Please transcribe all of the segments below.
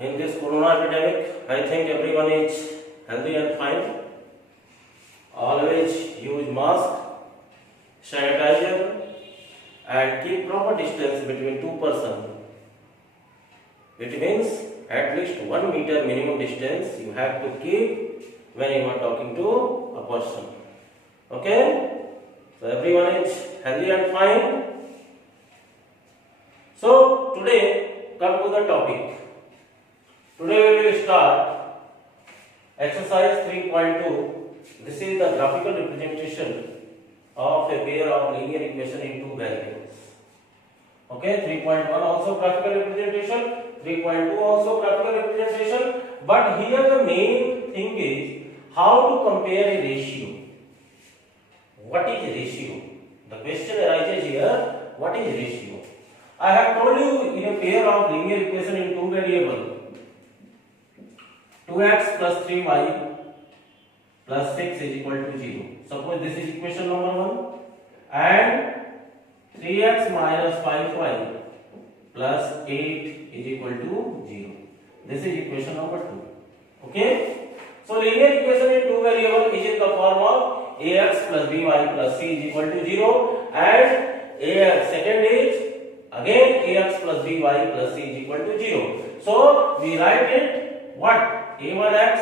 In this corona epidemic, I think everyone is healthy and fine. Always use mask, sanitizer, and keep proper distance between two persons. It means at least 1 meter minimum distance you have to keep when you are talking to a person. Okay? So everyone is healthy and fine. So today come to the topic. Today we will start exercise 3.2. This is the graphical representation of a pair of linear equation in two variables. Okay, 3.1 also graphical representation, 3.2 also graphical representation, but here the main thing is how to compare a ratio. What is ratio? The question arises here, what is ratio? I have told you in a pair of linear equation in two variables, 2x plus 3y plus 6 is equal to 0. Suppose this is equation number 1 and 3x minus 5y plus 8 is equal to 0. This is equation number 2. Okay? So linear equation in two variables is in the form of ax plus by plus c is equal to 0 and second is again ax plus by plus c is equal to 0. So we write it what? a1x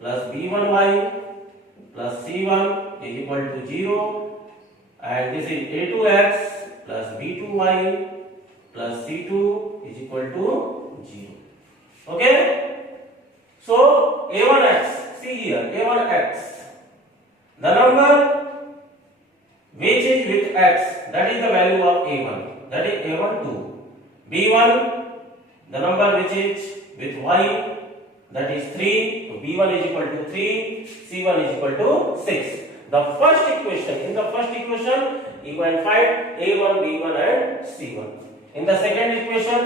plus b1y plus c1 is equal to 0 and this is a2x plus b2y plus c2 is equal to 0. Okay? So a1x, see here, a1x, the number which is with x, that is the value of a1, that is a12. b1, the number which is with y, that is 3, so b1 is equal to 3, c1 is equal to 6. The first equation, in the first equation, you can find a1, b1 and c1. In the second equation,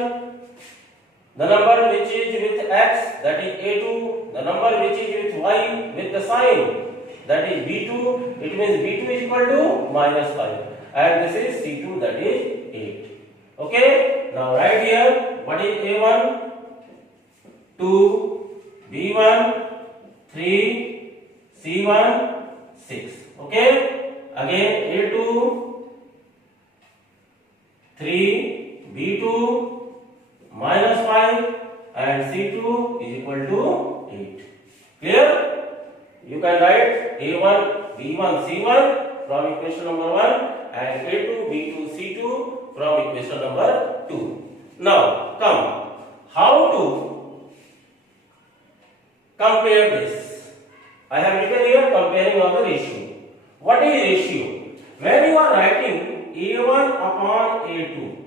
the number which is with x, that is a2, the number which is with y with the sign, that is b2, it means b2 is equal to minus 5 and this is c2, that is 8. Okay, now write here what is a1, 2, b1, 3, c1, 6. Okay, again a2, 3, b2, minus 5 and c2 is equal to 8. Clear? You can write a1, b1, c1 from equation number 1 and a2, b2, c2 from equation number 2. Now come, how to compare this? I have written here comparing of the ratio. What is ratio? When you are writing a1 upon a2,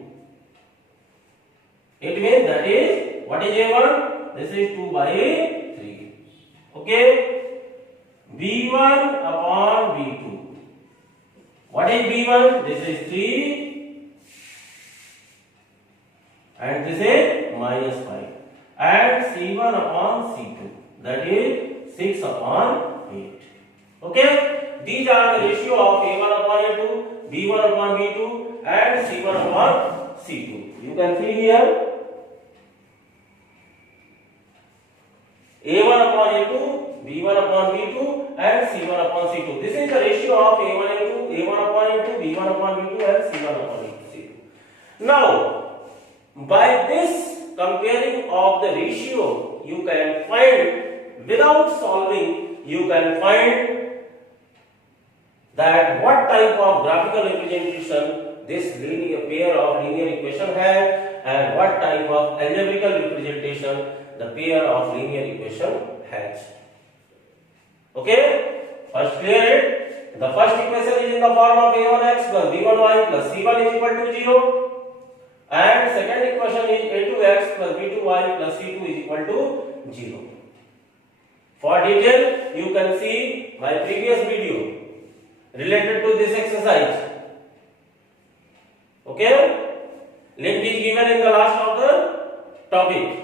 it means that is, what is a1? This is 2 by 3. Okay? b1 upon b2. What is b1? This is 3 and this is minus 5. And c1 upon c2. That is 6 upon 8. Okay? These are the ratio of a1 upon a2, b1 upon b2 and c1 upon c2. You can see here a1 upon a2, b1 upon b2 and c1 upon c2. This is the ratio of a1 a2, a1 upon a2, b1 upon b2 and c1 upon c2. Now, by this comparing of the ratio, you can find, without solving, you can find that what type of graphical representation this linear pair of linear equation has and what type of algebraical representation the pair of linear equation has. Okay? First clear it. The first equation is in the form of a1x plus b1y plus c1 is equal to 0 and second equation is a2x plus b2y plus c2 is equal to 0. For detail, you can see my previous video related to this exercise. Okay? Link is given in the last of the topic.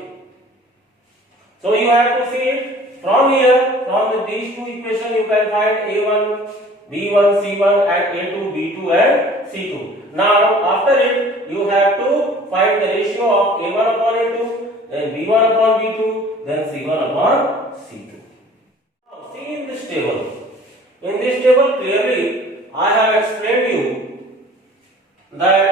So you have to see it from here, from these two equations you can find a1, b1, c1 and a2, b2 and c2. Now after it you have to find the ratio of A1 upon A2, then B1 upon B2, then C1 upon C2. Now see in this table. In this table clearly I have explained you that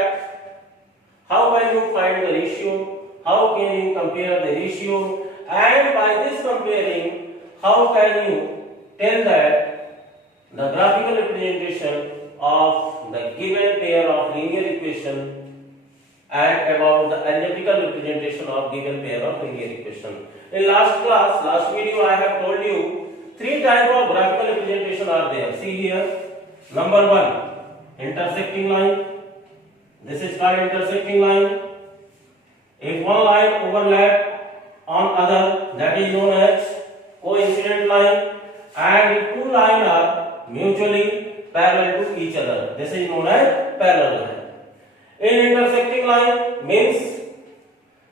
how can you find the ratio, how can you compare the ratio, and by this comparing how can you tell that the graphical representation of the given pair of linear equation and about the algebraical representation of given pair of linear equation. In last class, last video, I have told you three types of graphical representation are there. See here, number one, intersecting line. This is called intersecting line. If one line overlap on other, that is known as coincident line, and if two lines are mutually parallel to each other, this is known as parallel line. In intersecting line means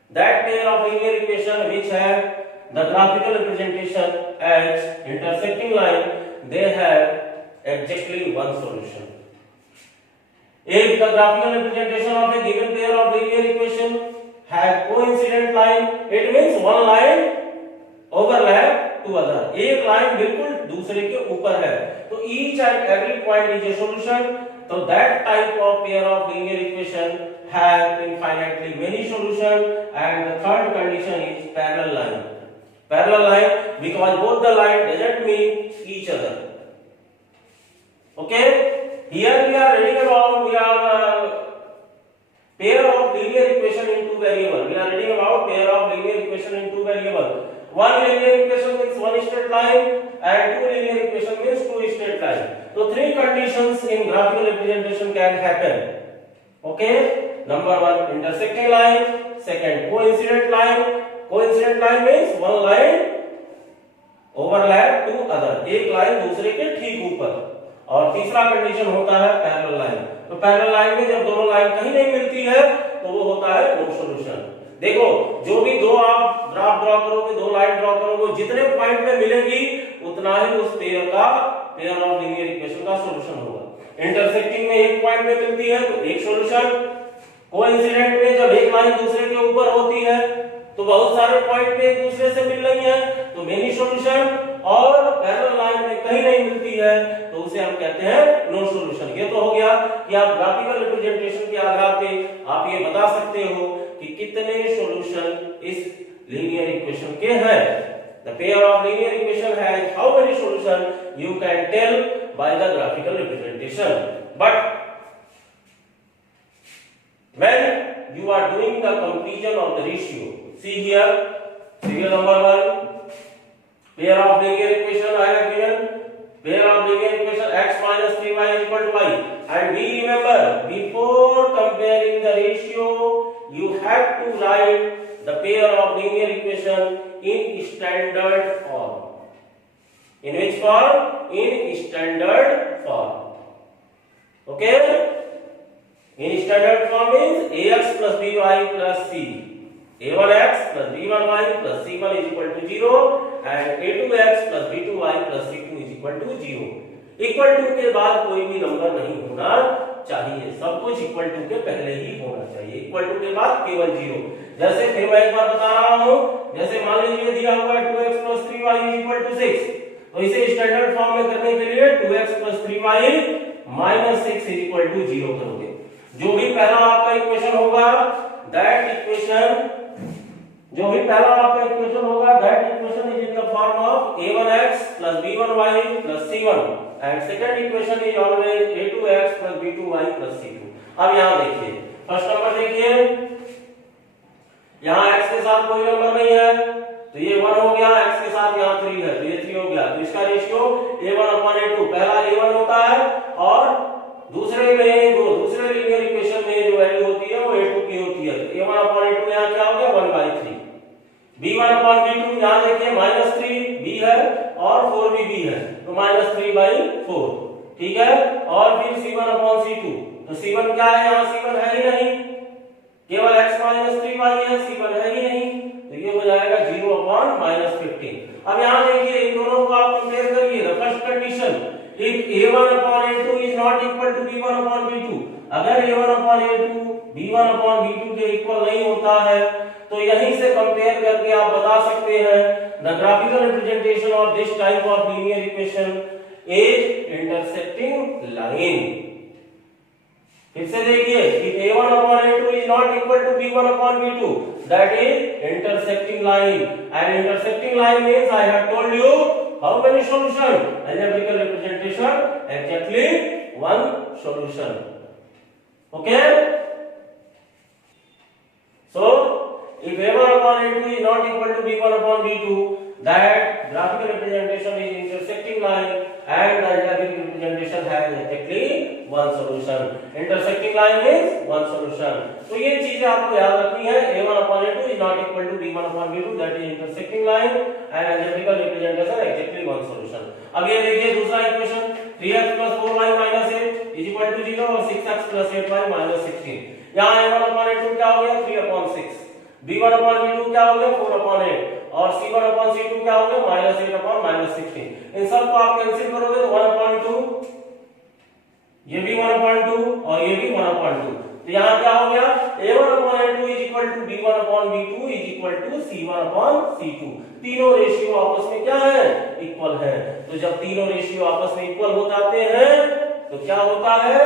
that pair of linear equation which have the graphical representation as intersecting line, they have exactly one solution. If the graphical representation of a given pair of linear equation has coincident line, it means one line overlap to other. एक line बिल्कुल दूसरे के ऊपर है, तो each and every point is a solution. So that type of pair of linear equation have infinitely many solutions, and the third condition is parallel line. Parallel line because both the line doesn't meet each other. Okay, here we are reading about pair of linear equation in two variable. We are reading about pair of linear equation in two variable. One linear equation means one straight line, and two linear equation means two straight line. So three conditions in graphical representation can happen. Okay, number one, intersecting line. Second, coincident line. Coincident line means one line overlap to other, एक line दूसरे के ठीक ऊपर. और तीसरा condition होता है parallel line. तो पैरेलल लाइन में जब दोनों लाइन कहीं नहीं मिलती है तो वो होता है नो सॉल्यूशन. देखो, जो भी दो आप ग्राफ ड्रॉ करोगे, दो लाइन ड्रॉ करोगे, जितने पॉइंट में मिलेगी उतना ही उस पेयर ऑफ लीनियर इक्वेशन का सॉल्यूशन होगा. इंटरसेक्टिंग में एक पॉइंट में मिलती है तो एक सॉल्यूशन. कोइंसिडेंट में जब एक लाइन दूसरे के ऊपर होती है तो बहुत सारे पॉइंट में एक दूसरे से मिल रही है तो मेनी सॉल्यूशन. और पैरेलल लाइन में कहीं नहीं मिलती है तो उसे हम कहते हैं नो सॉल्यूशन. ये तो हो गया कि आप ग्राफिकल रिप्रेजेंटेशन के आधार पे आप ये बता सकते हो कि कितने सॉल्यूशन इस लीनियर इक्वेशन के हैं. The pair of linear equation has how many solution you can tell by the graphical representation. But when you are doing the comparison of the ratio, see here, figure number 1, pair of linear equation I have given. Pair of linear equation x minus 3y is equal to y. And we remember, before comparing the ratio, you have to write the pair of linear equation in standard form. In which form? In standard form. Okay? In standard form means ax plus by plus c. a1x plus b1y plus c1 is equal to 0 and a2x plus b2y plus c2 is equal to 0. Equal to के बाद कोई भी number नहीं होना चाहिए, सब कुछ equal to के पहले ही होना चाहिए. इक्वल टू के बाद केवल 0. जैसे फिर मैं एक बार बता रहा हूं, जैसे मान लीजिए दिया हुआ 2x plus 3y is equal to 6, तो इसे स्टैंडर्ड फॉर्म में करने के लिए 2x plus 3y minus 6 is equal to 0 करोगे. जो भी पहला आपका इक्वेशन होगा that equation is in the form of a1x plus b1y plus c1 and second equation is always a2x plus b2y plus c2. अब यहाँ देखिए, फर्स्ट नंबर देखिए, यहाँ x के साथ कोई नंबर नहीं है तो ये 1 हो गया, x के साथ यहाँ 3 है तो ये 3 हो गया. तो इसका रेशियो a1/a2, पहला a1 होता है और दूसरे लीनियर इक्वेशन में जो वैल्यू होती है वो a2 की होती है. तो a1/a2 यहाँ क्या हो गया 1/3. b1/b2 यहाँ देखिए -3 b है और 4 भी b है तो -3/4. ठीक है. और फिर c1/c2, तो c1 क्या है, यहाँ c1 है ही नहीं, केवल x -3y है, c1 है ही नहीं, तो ये हो जाएगा 0/-15. अब यहाँ देखिए इन दोनों को आप कंपेयर करिए. The first condition, if a1/a2 is not equal to b1/b2, अगर a1/a2 b1/b2 के इक्वल इसे कंपेयर करके आप बता सकते हैं the graphical representation of this type of linear equation is intersecting line. फिर से देखिए, if a1 upon a2 is not equal to b1 upon b2, that is intersecting line, and intersecting line means I have told you how many solution, algebraical representation, exactly one solution. Okay, so if a1 upon a2 is not equal to b1 upon b2, that graphical representation is intersecting line and the algebraic representation has exactly one solution. Intersecting line means one solution. तो ये चीजें आपको याद रखनी है। a1 upon a2 is not equal to b1 upon b2, that is intersecting line and algebraical representation exactly one solution. अब ये देखिए दूसरा equation 3x plus 4y minus 8 is equal to 0 और 6x plus 8y minus 16। यहाँ a1 upon a2 क्या हो गया 3 upon 6, b1 upon b2 क्या हो गया 4 upon 8 और c1 upon c2 क्या हो गया -8 upon -16। इन सब को आप कैंसिल करोगे तो 1 upon 2, ये भी 1 upon 2 और ये भी 1 upon 2। तो यहाँ क्या हो गया a1 upon a2 is equal to b1 upon b2 is equal to c1 upon c2। तीनों रेशियो आपस में क्या है इक्वल है। तो जब तीनों रेशियो आपस में इक्वल हो जाते हैं तो क्या होता है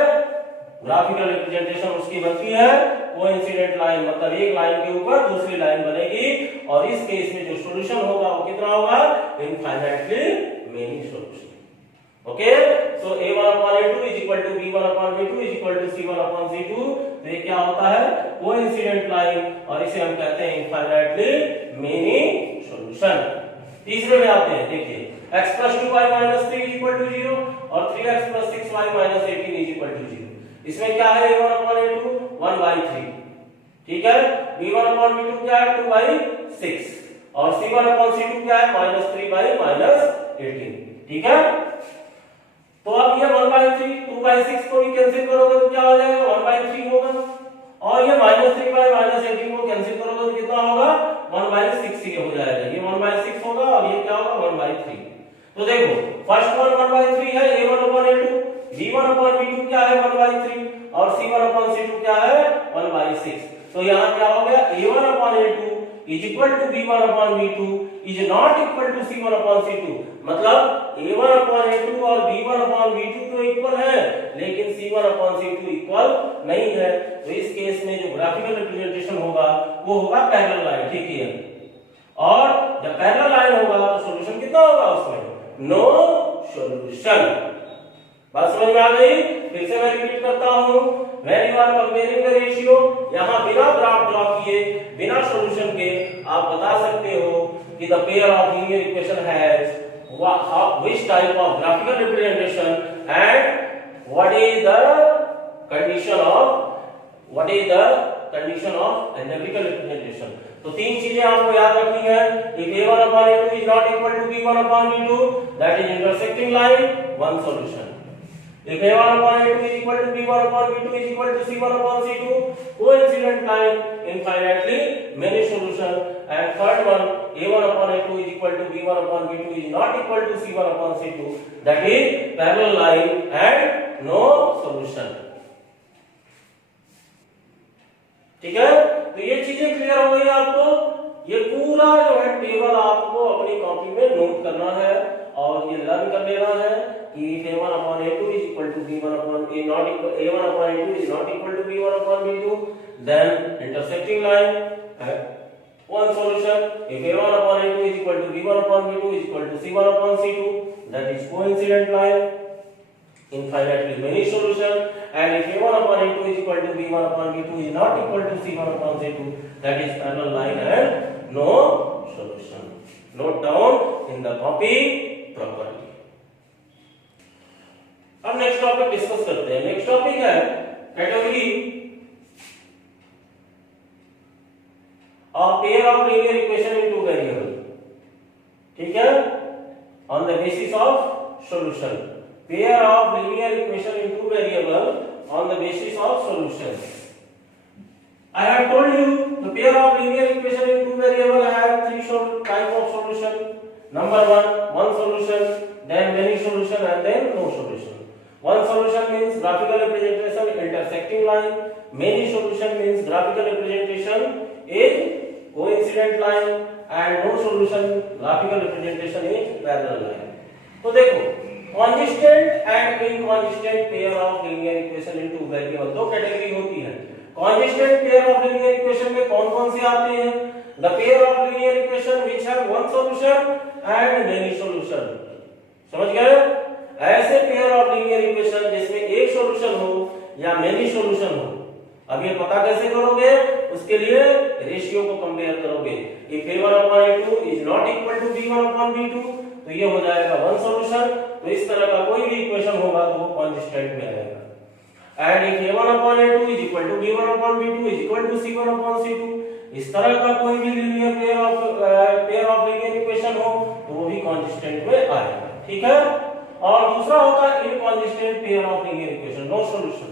ग्राफिकल रिप्रेजेंटेशन उसकी बनती है कोइंसिडेंट लाइन, मतलब एक लाइन के ऊपर दूसरी लाइन बनेगी और इस केस में जो सॉल्यूशन होगा वो कितना होगा infinitely many solution. Okay, so a1 upon a2 is equal to b1 upon b2 is equal to c1 upon c2। तो ये क्या होता है कोइंसिडेंट लाइन और इसे हम कहते हैं इनफाइनाइटली मेनी सॉल्यूशन। तीसरे में आते हैं, देखिए x plus 2y minus 3 is equal to 0 और 3x plus 6y minus 18 is equal to 0। इसमें क्या है a1 upon a2 1/3, ठीक है, b1 upon b2 क्या है 2/6 और c1 upon c2 क्या है -3/-18, ठीक है। तो अब ये 1/3 2/6 को भी कैंसिल करोगे तो क्या हो जाएगा 1/3 होगा और ये -3/-18 को कैंसिल करोगे तो कितना होगा 1/6 ही हो जाएगा। ये 1/6 होगा और ये क्या होगा 1/3। तो देखो फर्स्ट वन 1/3 है a1 upon a2, b1 upon b2 क्या है 1/3 और c1 upon c2 क्या है 1/6। तो यहाँ क्या हो गया a1 upon a2 is equal to b1 upon b2 is not equal to c1 upon c2, मतलब a1 upon a2 और b1 upon b2 तो इक्वल है लेकिन c1 upon c2 इक्वल नहीं है। तो इस केस में जो ग्राफिकल रिप्रेजेंटेशन होगा वो होगा पैरेलल लाइन, ठीक है, और जब पैरेलल लाइन होगा तो सॉल्यूशन कितना होगा उसमें नो सॉल्यूशन। बात समझ में आ गई? फिर से मैं रिपीट करता हूं, when you are comparing the ratio, यहां बिना ग्राफ ड्रॉ किए बिना सॉल्यूशन के आप बता सकते हो कि the pair of linear equation has which type of graphical representation and what is the condition of algebraical representation। तो तीन चीजें आपको याद रखनी है। if a1 upon a2 is not equal to b1 upon b2, that is intersecting line, one solution। if a1 upon a2 is equal to b1 upon b2 is equal to c1 upon c2, coincident line, infinitely many solution। and third one, a1 upon a2 is equal to b1 upon b2 is not equal to c1 upon c2, that is parallel line and no solution। ठीक है, तो ये चीजें clear हो गई आपको। ये पूरा जो है टेबल आपको अपनी कॉपी में नोट करना है और ये लर्न कर लेना है कि a1 upon a2 is equal to b1 upon a not equal a1 upon a2 is not equal to b1 upon b2, then intersecting line, one solution। if a1 upon a2 is equal to b1 upon b2 is equal to c1 upon c2, that is coincident line, infinitely many solution। and if a1 upon a2 is equal to b1 upon b2 is not equal to c1 upon c2, that is parallel line and no solution। note down in the copy properly। अब next topic discuss करते हैं। Next topic है category of pair of linear equation in two variable, ठीक है, on the basis of solution. Pair of linear equation in two variable on the basis of solution। I have told you the pair of linear equation in two variable have three type of solution। number one solution, then many solution and then no solution। one solution means graphical representation intersecting line, many solution means graphical representation is coincident line and no solution graphical representation is parallel line. तो देखो consistent and inconsistent pair of linear equation in two variable दो category होती है। Consistent pair of linear equation में कौन-कौन से आते हैं? The pair of linear equation which have one solution and many solution. समझ गए? ऐसे पेयर ऑफ लीनियर इक्वेशन जिसमें एक सॉल्यूशन हो या मेनी सॉल्यूशन हो। अब ये पता कैसे करोगे? उसके लिए रेशियो को कंपेयर करोगे। If a1/a2 is not equal to b1/b2 तो ये हो जाएगा वन सॉल्यूशन। तो इस तरह का कोई भी इक्वेशन होगा तो वो कांस्टेंट में आएगा। And if a1/a2 is equal to b1/b2 is equal to c1/c2 इस तरह का कोई भी linear pair of linear equation हो तो वो भी कांस्टेंट में आएगा। ठीक है? और दूसरा होता है inconsistent pair of linear equation, no solution.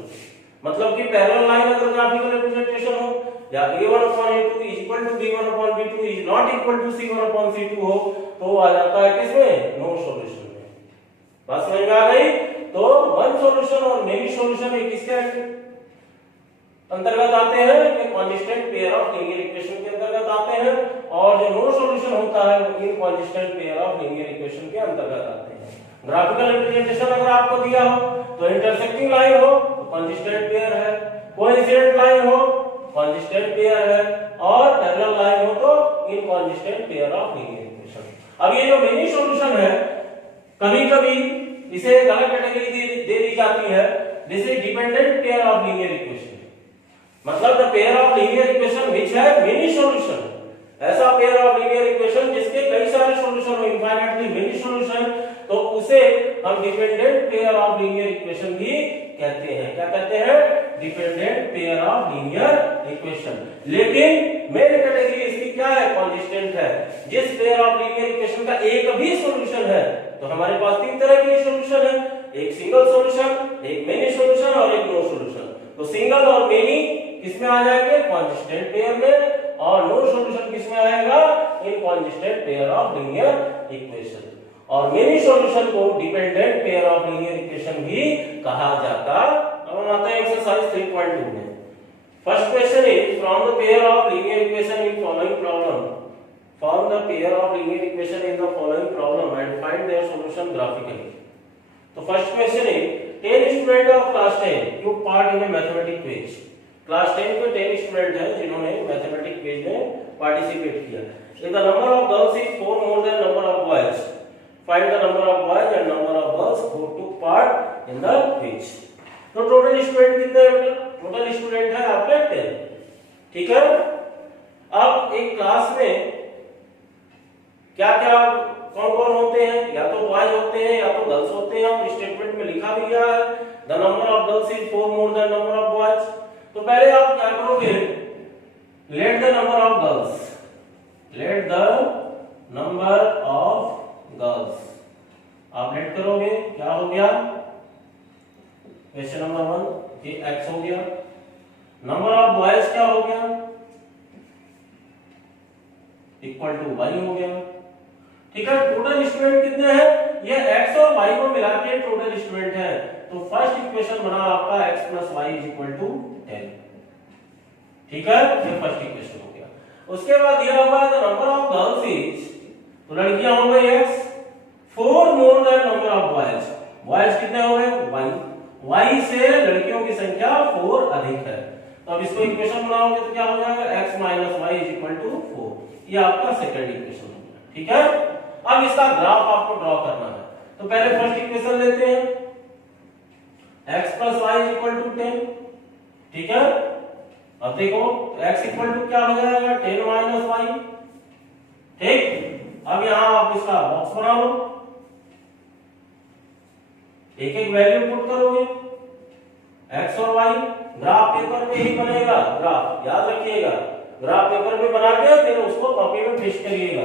मतलब कि पैरेलल लाइन अगर ग्राफिकल रिप्रेजेंटेशन हो या a1/a2 is equal to b1/b2 is not equal to c1/c2 हो तो आ जाता है किसमें? नो सॉल्यूशन में। बात समझ में आ गई? तो वन सॉल्यूशन और मेनी सॉल्यूशन ये किसके अंतर्गत आते हैं? ये constant pair of linear equation के अंतर्गत आते हैं। और जो नो सॉल्यूशन होता है वो इनकांस्टेंट पेयर ऑफ लीनियर इक्वेशन के अंतर्गत आते हैं। ग्राफिकल रिप्रेजेंटेशन अगर आपको दिया हो तो इंटरसेक्टिंग लाइन हो तो कांस्टेंट पेयर है, कोइंसिडेंट लाइन हो कांस्टेंट पेयर है, और पैरेलल लाइन हो तो इनकांस्टेंट पेयर ऑफ लीनियर इक्वेशन। अब ये जो मेनी सॉल्यूशन है कभी-कभी इसे गलत कैटेगरी दे दी जाती है, this is dependent pair of linear equation. मतलब the pair of linear equation which have many solution. ऐसा पेयर ऑफ लीनियर इक्वेशन जिसके कई सारे सॉल्यूशन हो, इनफाइनाइटली मेनी सॉल्यूशन, तो उसे हम dependent pair of linear equation भी कहते हैं। क्या कहते हैं? Dependent pair of linear equation. लेकिन मेन कैटेगरी इसकी क्या है? कांस्टेंट है। जिस पेयर ऑफ लीनियर इक्वेशन का एक भी सॉल्यूशन है तो हमारे पास तीन तरह के सॉल्यूशन है, एक सिंगल सॉल्यूशन, एक मेनी सॉल्यूशन और एक नो सॉल्यूशन। तो सिंगल और मेनी किसमें आ जाएंगे? कांस्टेंट पेयर में। और नो सॉल्यूशन किसमें आएगा? इनकांस्टेंट पेयर ऑफ लीनियर इक्वेशन। और मेनी सॉल्यूशन को dependent pair of linear equation भी कहा जाता। अब हम आते हैं एक्सरसाइज 3.2 में। First question is from the pair of linear equation in following problem, form the pair of linear equation in the following problem and find their solution graphically. तो first question is 10 student of class 10 took part in a mathematics quiz। Class 10 के 10 student हैं जिन्होंने mathematics quiz में participate किया। If the number of girls is 4 more than number of boys, find the number of boys and number of girls who took part in the quiz। तो total student कितने हैं? Total student है आपके 10। ठीक है? अब एक क्लास में क्या क्या कौन कौन होते हैं? या तो बॉयज होते हैं या तो गर्ल्स होते हैं। और स्टेटमेंट में लिखा भी गया है the number of girls is 4 more than number of boys. तो पहले आप क्या करोगे? Let the number of girls, let the number of girls आप लेट करोगे। क्या हो गया? क्वेश्चन नंबर 1 ये x हो गया। नंबर ऑफ बॉयज क्या हो गया? इक्वल टू y हो गया। ठीक है? टोटल स्टूडेंट कितने हैं? ये x और y को मिला के टोटल स्टूडेंट है। तो फर्स्ट इक्वेशन बना आपका x + y = 10। ठीक है? ये फर्स्ट इक्वेशन हो गया। उसके बाद दिया हुआ है the number of girls is, तो लड़कियां हो गई x, 4 more than number of boys. Boys कितने हो गए? y से लड़कियों की संख्या 4 अधिक है। तो अब इसको इक्वेशन बनाओगे तो क्या हो जाएगा? x - y = 4। ये आपका सेकंड इक्वेशन हो गया। ठीक है? अब इसका ग्राफ आपको ड्रॉ करना है। तो पहले फर्स्ट इक्वेशन लेते हैं x + y = 10। ठीक है? अब देखो x = क्या हो जाएगा? 10 - y। ठीक? अब यहां आप इसका बॉक्स बना लो, एक एक वैल्यू पुट करोगे x और y। ग्राफ पेपर पे ही बनेगा, ग्राफ याद रखिएगा। ग्राफ पेपर पे बना के फिर उसको कॉपी में पेस्ट करिएगा।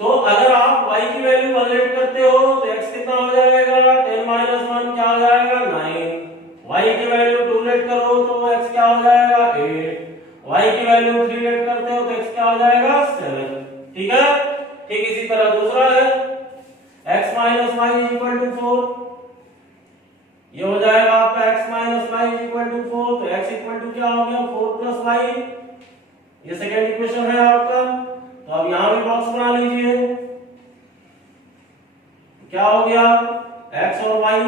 तो अगर आप y की वैल्यू 1 लेट करते हो तो x कितना हो जाएगा? 10 - 1 क्या हो जाएगा? 9। y की वैल्यू 2 लेट करो तो x क्या हो जाएगा? 8। y की वैल्यू 3 लेट करते हो तो x क्या हो जाएगा? 7। ठीक है? ठीक इसी तरह दूसरा है x - y = 4। ये हो जाएगा आपका x - y = 4। तो x = क्या हो गया? 4 + y। ये सेकेंड इक्वेशन है आपका। तो अब यहां भी बॉक्स बना लीजिए। क्या हो गया, x और y,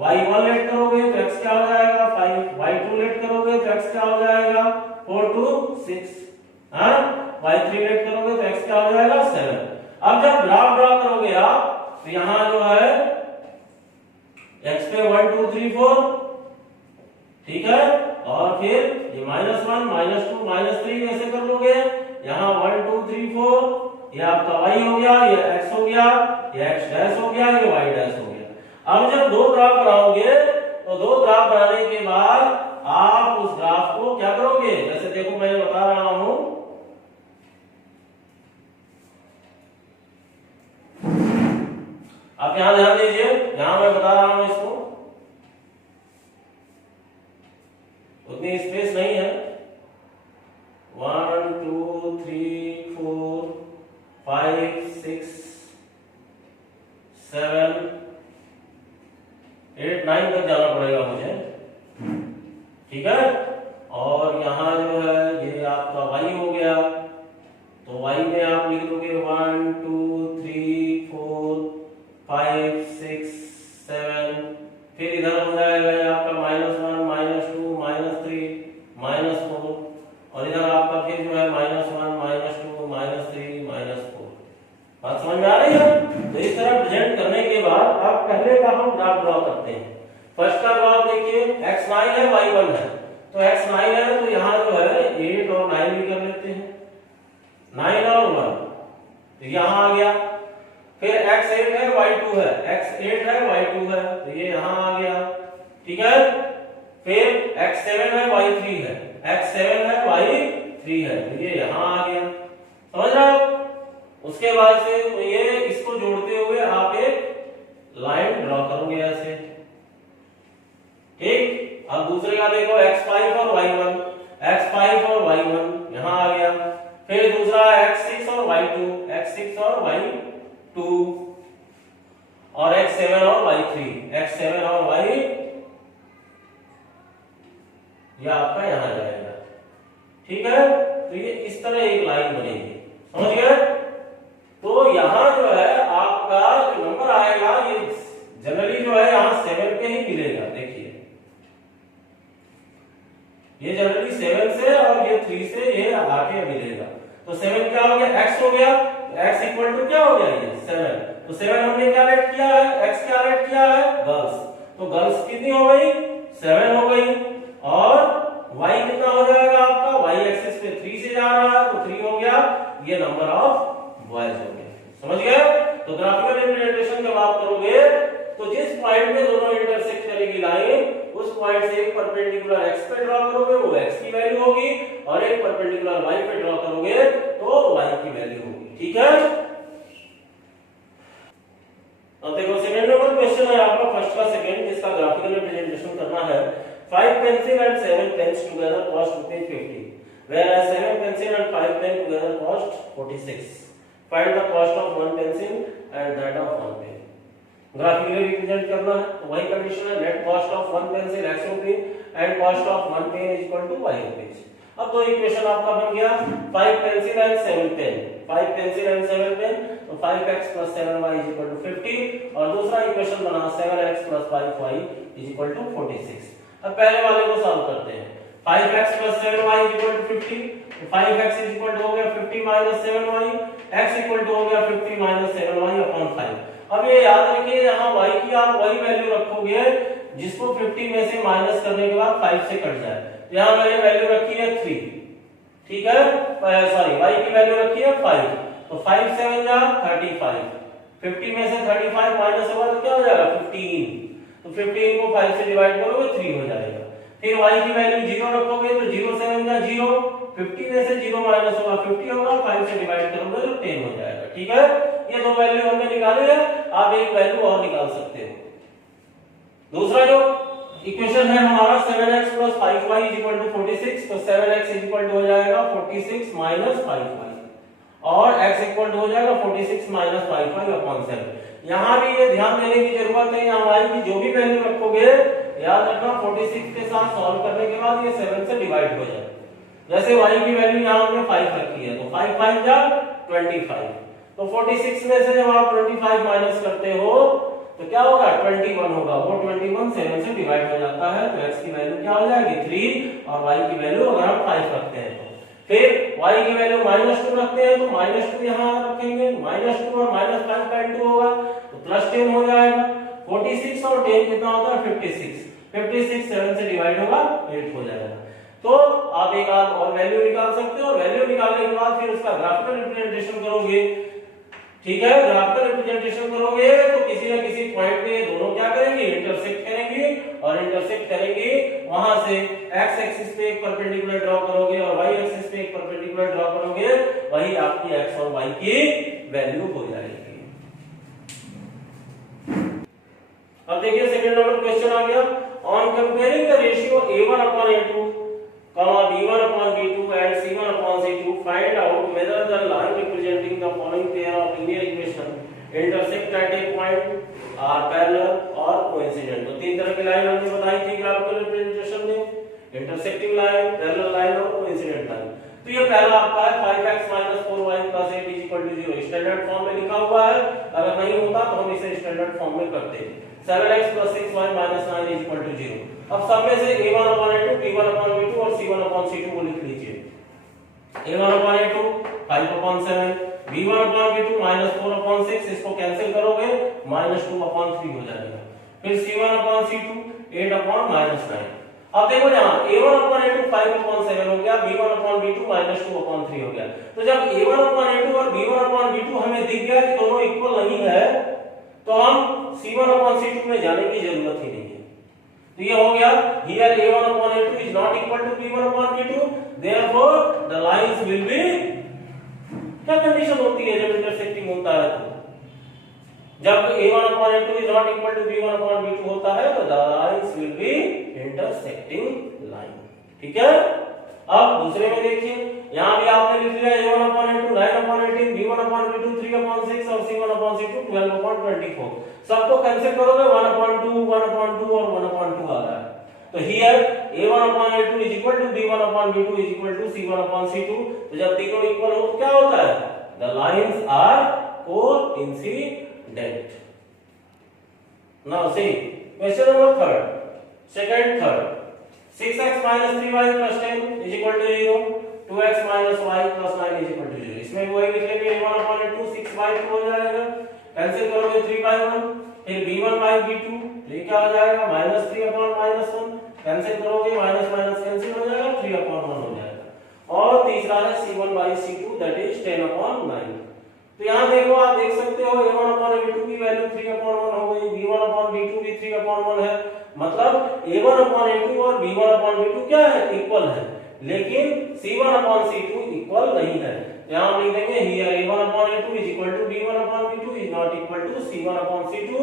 y1 लेट करोगे तो x क्या हो जाएगा 5, y2 लेट करोगे तो x क्या हो जाएगा 4 to 6, हाँ, y3 लेट करोगे तो x क्या हो जाएगा 7। अब जब ग्राफ ड्रा करोगे आप तो यहां जो है x पे 1 2 3 4, ठीक है, और फिर ये -1 -2 -3 ऐसे कर लोगे। यहाँ 1 2 3 4 ये आपका y हो गया, ये x हो गया, ये x डैश हो गया, ये y डैश हो गया। अब जब दो ग्राफ बनाओगे तो दो ग्राफ बनाने के बाद आप उस ग्राफ को क्या करोगे, जैसे देखो मैं बता रहा हूं, आप यहां ध्यान दीजिए, यहां मैं बता रहा हूं इसको, उतनी स्पेस नहीं है। 1 2 3 4 5 6 7 8 9 तक जाना पड़ेगा मुझे, ठीक है। और यहाँ जो है ये आपका y हो गया, तो y में आप लिख दोगे 1 2 3 4 5 6 7, फिर इधर हो जाएगा ये आपका -1 -2 -3 -4, और इधर आपका फिर जो है -1 -2 -3 -4। बात समझ में आ रही है? तो इस तरह प्रेजेंट करने के बाद आप पहले का हम ग्राफ ड्रॉ करते हैं। फर्स्ट का ग्राफ देखिए, x9 है y1 है, तो x9 है तो यहाँ जो है 8 और 9 भी कर लेते हैं, 9 और 1 तो यहाँ आ गया। फिर x8 है y2 है, x8 है y2 है तो ये यहाँ आ गया, ठीक है। फिर x7 है y3 है, x7 है y3 है तो ये यहाँ आ गया, समझ रहे हो? उसके बाद से ये इसको जोड़ते हुए आप एक लाइन ड्रॉ करोगे ऐसे, ठीक। अब दूसरे का देखो x5 और y1, x5 और y1 यहाँ आ गया। फिर दूसरा x6 और y2, x6 और y2, और x7 और y3, x7 और y, ये आपका यहाँ जाएगा, ठीक है। तो ये इस तरह एक लाइन बनेगी, समझ गए? तो यहाँ जो है आपका जो नंबर आएगा ये जनरली जो है यहाँ 7 पे ही मिलेगा, देखिए ये जनरली 7 से और ये 3 से ये आके मिलेगा। तो 7 क्या हो गया, x हो गया, x इक्वल टू क्या हो गया ये 7। तो 7 हमने क्या लेट किया है, x क्या लेट किया है गर्ल्स, तो गर्ल्स कितनी हो गई 7 हो गई, और y कितना हो जाएगा आपका, y एक्सिस पे 3 से जा रहा है तो 3 हो गया, ये नंबर ऑफ बॉयज हो गया, समझ गए? तो ग्राफिकल रिप्रेजेंटेशन जब आप करोगे तो जिस पॉइंट में दोनों इंटरसेक्ट करेगी लाइन, उस पॉइंट से एक परपेंडिकुलर x पे ड्रॉ करोगे वो x की वैल्यू होगी, और एक परपेंडिकुलर y पे ड्रॉ करोगे तो y की वैल्यू होगी, ठीक है। अब देखो सेकंड नंबर क्वेश्चन है आपका, फर्स्ट का सेकंड, जिसका ग्राफिकल रिप्रेजेंटेशन करना है। 5 pencil and 7 pens together cost ₹50, whereas 7 pencil and 5 pen together cost 46. Find the cost of one pencil and that of one pen. Graphically represent करना है तो वही कंडीशन है, net cost of one pencil x rupees and cost of one pen is equal to y rupees. अब तो equation आपका बन गया 5 pencil and 7 pen, 5 pencil and 7 pen, तो 5x + 7y = 50, और दूसरा इक्वेशन बना 7x + 5y = 46। अब पहले वाले को सॉल्व करते हैं। 5x + 7y = 50, तो 5x हो गया 50 - 7y, x हो गया 50 - 7y / 5। अब ये याद रखिए यहाँ y की आप वही वैल्यू रखोगे जिसको 50 में से माइनस करने के बाद 5 से कट जाए। यहाँ मैंने वैल्यू रखी है 3, ठीक है, सॉरी y की वैल्यू रखी है 5, तो 5 7 जा 35, 50 में से 35 माइनस होगा तो क्या हो जाएगा 15, तो 15 को 5 से डिवाइड करोगे 3 हो जाएगा। फिर y की वैल्यू 0 रखोगे तो 0 7 जा 0, 50 में से 0 माइनस होगा 50 होगा, 5 से डिवाइड करोगे तो 10 हो जाएगा, ठीक है। ये दो वैल्यू हमने निकाले हैं, आप एक वैल्यू और निकाल सकते हो। दूसरा जो इक्वेशन है हमारा 7x + 5y = 46, तो 7x हो जाएगा 46 - 5y, और x हो जाएगा 46 - 5y / 7। यहाँ भी ये ध्यान देने की जरूरत है, यहाँ y की जो भी वैल्यू रखोगे याद रखना 46 के साथ सॉल्व करने के बाद ये 7 से डिवाइड हो जाए, जैसे y की वैल्यू यहाँ हमने 5 रखी है, तो 5 5 जा 25, तो 46 में से जब आप 25 माइनस करते हो तो क्या होगा, 21 होगा। वो 21 7 से डिवाइड हो जाता है, तो x की वैल्यू क्या हो जाएगी 3, और y की वैल्यू अगर हम 5 रखते हैं तो फिर y की वैल्यू -2 रखते हैं तो -2 यहाँ रखेंगे, -2 और -5/2 होगा तो +10 हो जाएगा। 46 और 10 कितना होता है 56, 56 7 से डिवाइड होगा 8 हो जाएगा। तो आप एक आध और वैल्यू निकाल सकते हो, और वैल्यू निकालने के बाद फिर उसका ग्राफिकल रिप्रेजेंटेशन करोगे, ठीक है। ग्राफिकल रिप्रेजेंटेशन करोगे तो किसी ना किसी पॉइंट पे दोनों क्या करेंगे, इंटरसेक्ट करेंगे, और इंटरसेक्ट करेंगे वहां से x एक्सिस पे एक परपेंडिकुलर ड्रॉ करोगे और y एक्सिस पे एक परपेंडिकुलर ड्रॉ करोगे, वही आपकी x और y की वैल्यू हो जाएगी। अब देखिए सेकंड नंबर क्वेश्चन आ गया, on comparing the ratio a1/a2, b1/b2 and c1/c2 find out whether the line representing the following pair of linear equation intersect at a point, are parallel or coincident। तो तीन तरह की line हमने बताई थी graphical representation में, intersecting line, parallel line और coincident line. तो ये पहला आपका है 5x 4y + 8 = 0, स्टैंडर्ड फॉर्म में लिखा हुआ है, अगर नहीं होता तो हम इसे स्टैंडर्ड फॉर्म में करते हैं। 7x + 6y - 9 = 0। अब सब में से a1/a2, b1/b2 और c1/c2 को लिख लीजिए। a1/a2 5/7, b1/b2 -4/6, इसको कैंसिल करोगे -2/3 हो जाएगा। फिर c1/c2 8/9। अब देखो यहाँ a1/a2 5/7 हो गया, b1/b2 -2/3 हो गया। तो जब a1/a2 और b1/b2 हमें दिख गया कि दोनों इक्वल नहीं है, तो हम c1/c2 में जाने की जरूरत ही नहीं है। तो ये हो गया, here a1/a2 is not equal to b1/b2, therefore the lines will be, क्या कंडीशन होती है जब इंटरसेक्टिंग होता है, तो जब a1/a2 is not equal to b1/b2 होता है तो the lines will be intersecting line, ठीक है। अब दूसरे में देखिए, यहाँ भी आपने लिख लिया a1/a2 9/18, b1/b2 3/6 और c1/c2 12/24। सबको कैंसिल करोगे 1/2 1/2 और 1/2 आ रहा है। तो here a1/a2 is equal to b1/b2 is equal to c1/c2। तो जब तीनों इक्वल हो तो क्या होता है, the lines are coincident। Now see question number third, 6x - 3y + 10 is equal to 0, 2x - y + 9 is equal to 0। इसमें भी वही लिखेंगे, a1/a2 6/2 हो जाएगा, कैंसिल करोगे 3/1, फिर b1/b2 तो ये क्या हो जाएगा -3/-1, कैंसिल करोगे माइनस कैंसिल हो जाएगा 3/1 हो जाएगा। और तीसरा है c1/c2 दैट इज 10/9। तो यहाँ देखो, आप देख सकते हो a1/a2 की वैल्यू 3/1 हो गई, b1/b2 भी 3/1 है, मतलब a1/a2 और b1/b2 क्या है, इक्वल है, लेकिन c1/c2 इक्वल नहीं है। यहाँ हम लिख देंगे here a1/a2 is equal to b1/b2 is not equal to c1/c2।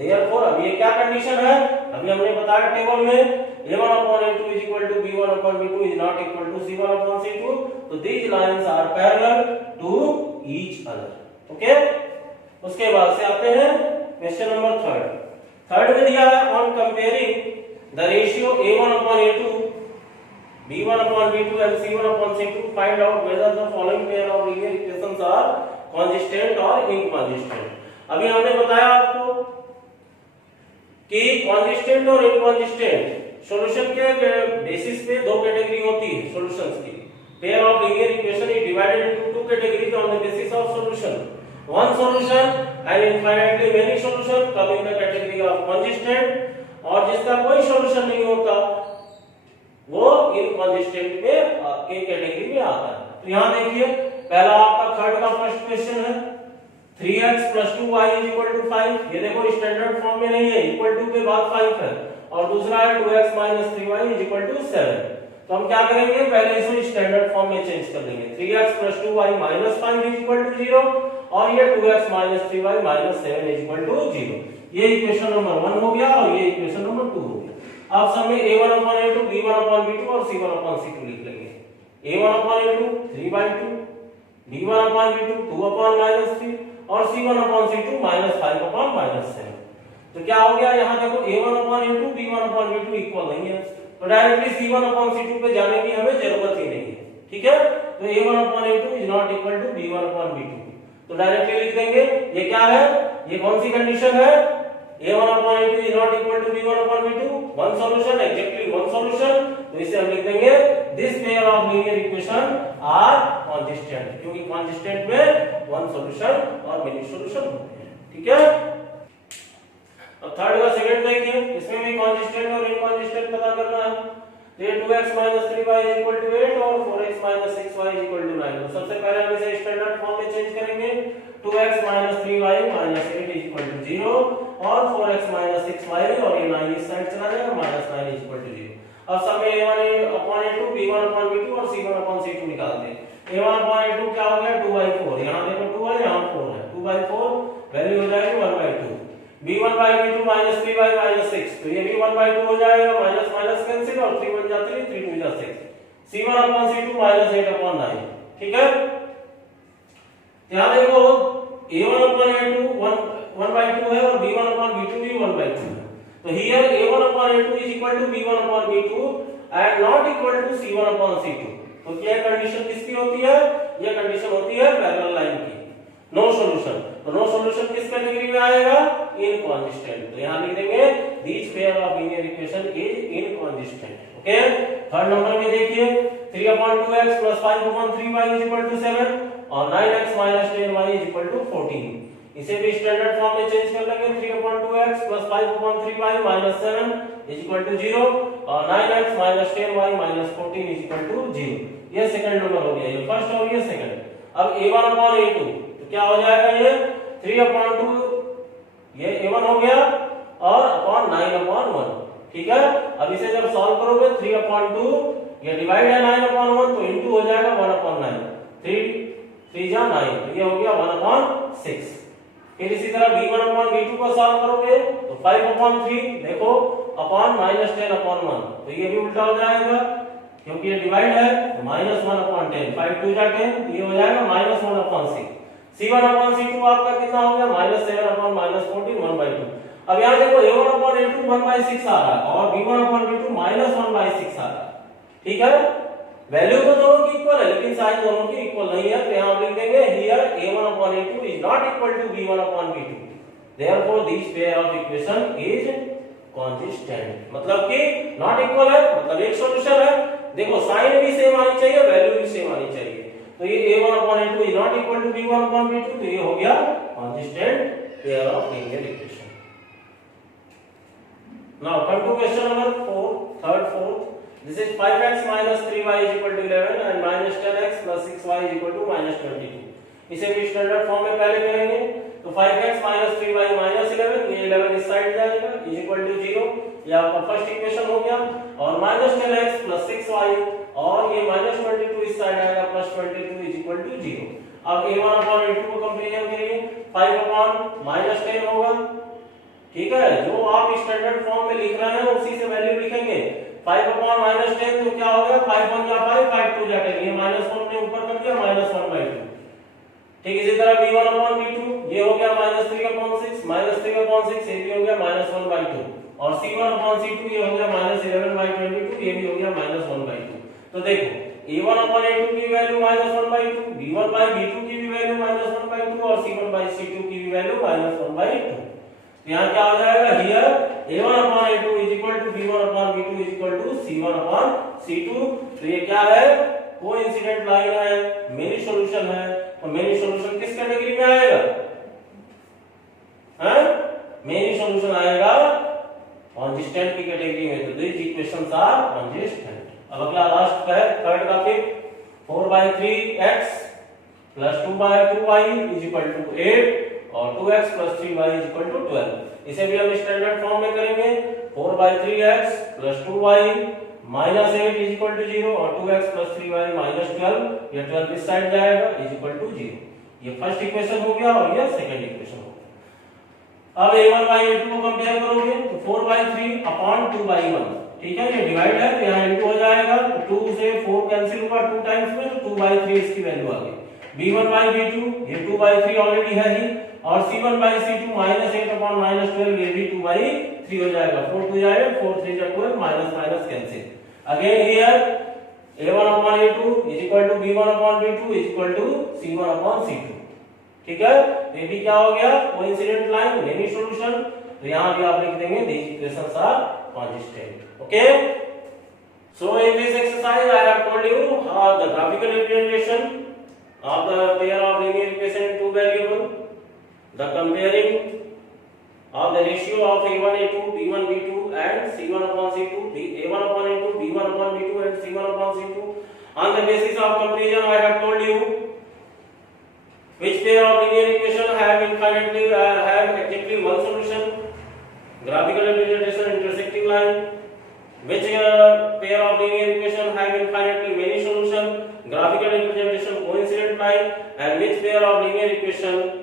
therefore अब ये क्या कंडीशन है, अभी हमने बताया टेबल में a1/a2 is equal to b1/b2 is not equal to c1/c2, तो these lines are parallel to each other। Okay, उसके बाद से आते हैं क्वेश्चन नंबर थर्ड में दिया है, on comparing the ratio a1/a2, b1/b2 and c1/c2 find out whether the following pair of linear equations are consistent or inconsistent। अभी हमने बताया आपको कि consistent और inconsistent सॉल्यूशन के बेसिस पे दो कैटेगरी होती है सॉल्यूशंस की। pair of linear equation is divided into two categories on the basis of solution, one solution and infinitely many solution come in the category of consistent, और जिसका कोई solution नहीं होता वो इनकंसिस्टेंट में के कैटेगरी में आता है। तो यहाँ देखिए, पहला आपका थर्ड का फर्स्ट क्वेश्चन है 3x + 2y = 5। ये देखो स्टैंडर्ड फॉर्म में नहीं है, इक्वल टू के बाद 5 है, और दूसरा है 2x - 3y = 7। तो हम क्या करेंगे, पहले इसे स्टैंडर्ड फॉर्म में चेंज कर देंगे, 3x + 2y - 5 = 0 और ये 2x - 3y - 7 = 0। ये इक्वेशन नंबर 1 हो गया और ये इक्वेशन नंबर 2 हो गया। अब सब में a1/a2, b1/b2 और c1/c2 लिख लेंगे। a1/a2 3/2, b1/b2 2/-3 और c1/c2 -5/-7। तो क्या हो गया, यहाँ देखो a1/a2 b1/b2 इक्वल नहीं है, तो डायरेक्टली C1 अपॉन C2 पे जाने की हमें जरूरत ही नहीं है, ठीक है। तो A1 upon A2 is not equal to B1 upon B2, तो डायरेक्टली लिख देंगे। ये क्या है, ये कौन सी कंडीशन है, A1 upon A2 is not equal to B1 upon B2, one solution, exactly one solution. तो इसे हम लिख देंगे this pair of linear equation are constant, क्योंकि कांस्टेंट में वन सॉल्यूशन और मेनी सॉल्यूशन होते हैं, ठीक है। अब थर्ड का सेकंड देखिए, इसमें भी कांस्टेंट और इनकांस्टेंट पता करना है। तो ये 2x 3y 8 और 4x 6y 9। तो सबसे पहले हम इसे स्टैंडर्ड फॉर्म में चेंज करेंगे। 2x 3y 8 0 और 4x 6y और ये 9 इस साइड चला जाएगा, -9 0। अब सब में a1 upon a2 b1 upon b2 और c1 अपॉन c2 निकालते हैं। a1 अपॉन a2 क्या हो गया, 2/4, यहां देखो 2 है, यहां 4 है, 2/4 वैल्यू हो जाएगी 1/2। b1 b2 -3y -6, तो ये भी 1/2 हो जाएगा, माइनस माइनस कैंसिल और 3 1 जा 3 3 2 जा 6। c1 अपॉन c2 -8 अपॉन 9, ठीक है। यहां देखो a1 अपॉन a2 1/2 है और b1 अपॉन b2 भी 1/2 है। तो here a1 upon a2 is equal to b1 upon b2 and not equal to c1 upon c2। तो क्या कंडीशन किसकी होती है, ये कंडीशन होती है पैरेलल लाइन की, नो सॉल्यूशन। तो नो सॉल्यूशन किस कैटेगरी में आएगा, इनकांस्टेंट। तो यहां लिख देंगे this pair of linear equation is inconsistent, okay. Third number में देखिए 3/2x + 5/3y = 7 और 9x - 10y = 14। इसे भी स्टैंडर्ड फॉर्म में चेंज कर लेंगे। 3/2x + 5/3y - 7 = 0 और 9x - 10y - 14 = 0। ये सेकंड नंबर हो गया, ये फर्स्ट और ये सेकंड। अब a1 अपॉन a2 तो क्या हो जाएगा, ये 3/2 ये a1 हो गया और अपॉन 9/1, ठीक है। अब इसे जब सॉल्व करोगे 3/2 ये डिवाइड है 9/1 तो इनटू हो जाएगा 1/9, 3 3 जा 9, तो ये हो गया 1/6। फिर इसी तरह b1 अपॉन b2 को सॉल्व करोगे तो 5/3 देखो अपॉन -10/1, तो ये भी उल्टा हो जाएगा क्योंकि ये डिवाइड है, तो -1/10, 5 2 जा 10, ये हो जाएगा -1/6। c1 अपॉन c2 आपका कितना हो गया, -7/14 1/2। अब यहां देखो a1 अपॉन a2 1/6 आ रहा है और b1 अपॉन b2 -1/6 आ रहा है, ठीक है। वैल्यू तो दोनों की इक्वल है लेकिन साइन दोनों की इक्वल नहीं है, तो यहां लिख देंगे here a1 upon a2 is not equal to b1 upon b2, therefore this pair of equation is constant. मतलब कि नॉट इक्वल है, मतलब एक सॉल्यूशन है। देखो साइन भी सेम आनी चाहिए, वैल्यू भी सेम आनी चाहिए। तो ये a1 upon a2 is not equal to b1 upon b2, तो ये हो गया constant pair of linear equation. Now come to question number 4, third fourth. This is 5x minus 3y is equal to 11 and minus 10x plus 6y is equal to minus 22. इसे भी standard form में पहले करेंगे। तो 5x minus 3y minus 11, ये 11 इस side जाएगा, is equal to 0, ये आपका फर्स्ट इक्वेशन हो गया। और minus 10x plus 6y और ये minus 22 इस साइड आएगा, plus 22 is equal to 0। अब a1 upon a2 को कंपेरिजन करिए, 5 upon minus 10 होगा, ठीक है। जो आप स्टैंडर्ड फॉर्म में लिख रहे हैं उसी से वैल्यू लिखेंगे। 5 upon -10 तो क्या हो गया, 5 1 जा 5 5 2 जा 10, ये -1 ने ऊपर कर दिया -1/2, ठीक। इसी तरह b1 upon b2 ये हो गया -3/6 -3/6 ये भी हो गया -1/2 और c1 upon c2 ये हो गया -11/22 ये भी हो गया -1/2। तो देखो a1 upon a2 की वैल्यू -1/2, b1 by b2 की भी वैल्यू -1/2 और c1 by c2 की भी वैल्यू -1/2। यहाँ क्या हो जाएगा, here a1 upon a2 is equal to b1 upon b2 is equal to c1 upon c2। तो ये क्या है, कोइंसिडेंट लाइन है, मेनी सॉल्यूशन है। तो मेनी सॉल्यूशन किस कैटेगरी में आएगा, हैं? मेनी सॉल्यूशन आएगा कांस्टेंट की कैटेगरी में। तो दिस इक्वेशंस आर कांस्टेंट। अब अगला लास्ट का है थर्ड का, फिर 4/3x plus 2/2y is equal to 8 और 2x plus 3y is equal to 12। इसे भी हम स्टैंडर्ड फॉर्म में करेंगे। 4/3x plus 2y minus 8 is equal to 0 और 2x plus 3y minus 12, ये 12 इस साइड जाएगा, is equal to 0। ये फर्स्ट इक्वेशन हो गया और ये सेकंड इक्वेशन हो गया। अब a1 by a2 को कंपेयर करोगे तो 4/3 upon 2/1, ठीक है। ये डिवाइड है तो यहाँ इनटू हो जाएगा, तो 2 से 4 कैंसिल हुआ 2 टाइम्स में, तो 2/3 इसकी वैल्यू आ गई। b1 by b2 ये 2 by 3 ऑलरेडी है ही, और c1 by c2 minus 8 upon minus 12 ये भी 2 by 3 हो जाएगा, 4 2 जाएगा, 4 3 जा 12, minus minus cancel. Again here a1 upon a2 is equal to b1 upon b2 is equal to c1 upon c2. ठीक है, ये भी क्या हो गया, कोइंसिडेंट लाइन, मेनी सॉल्यूशन. तो यहां भी आप लिख देंगे these equations are consistent. Okay, so in this exercise I have told you the graphical representation of the pair of linear equation in two variable, the comparing of the ratio of a1 a2 b1 b2 and c1 upon c2, a1 upon a2 b1 upon b2 and c1 upon c2. On the basis of comparison I have told you which pair of linear equation have infinitely have exactly one solution, graphical representation intersecting line. Which pair of linear equation have infinitely many solution, graphical representation coincident line. And which pair of linear equation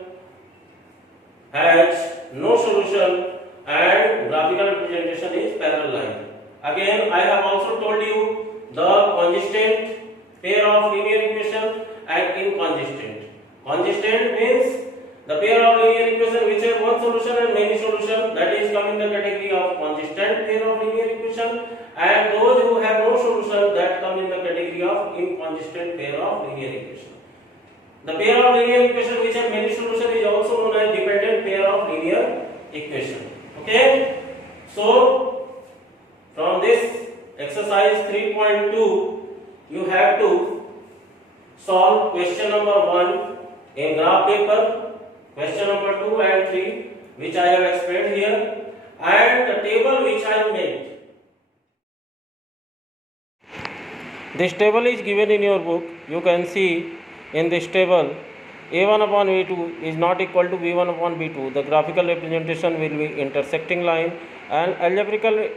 has no solution and graphical representation is parallel line. Again I have also told you the consistent pair of linear equation and inconsistent. Consistent means the pair of linear equation which have one solution and many solution, that is come in the category of consistent pair of linear equation, and those who have no solution that come in the category of inconsistent pair of linear equation. The pair of linear equation which have many solution is also known as dependent pair of linear equation. Okay, so from this exercise 3.2 you have to solve question number 1 in graph paper, question number 2 and 3 which I have explained here, and the table which I have made. This table is given in your book. You can see in this table a1 upon a2 is not equal to b1 upon b2. The graphical representation will be intersecting line and algebraical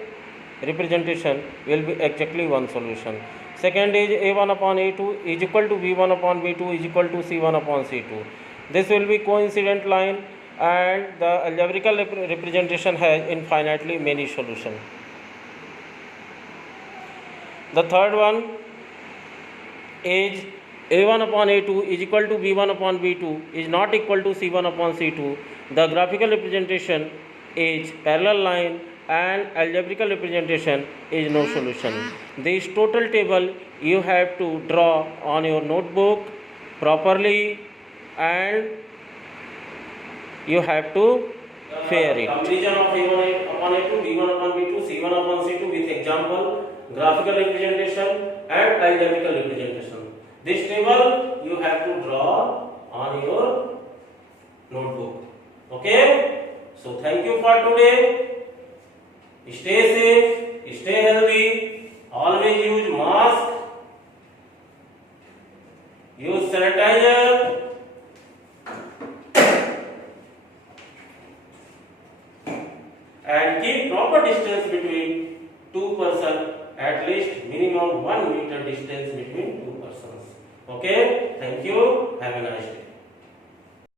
representation will be exactly one solution. Second is a1 upon a2 is equal to b1 upon b2 is equal to c1 upon c2. This will be coincident line and the algebraical representation has infinitely many solutions. The third one is a1 upon a2 is equal to b1 upon b2 is not equal to c1 upon c2. The graphical representation is parallel line and algebraical representation is no solution. This total table you have to draw on your notebook properly and you have to fair it. Comparison of a1 upon a2, b1 upon b2, c1 upon c2 with example, graphical representation and algebraical representation. This table you have to draw on your notebook. Okay, so thank you for today. Stay safe, stay healthy, always use mask, use sanitizer, and keep proper distance between two persons, at least minimum 1 meter distance between two persons. Okay, thank you, have a nice day.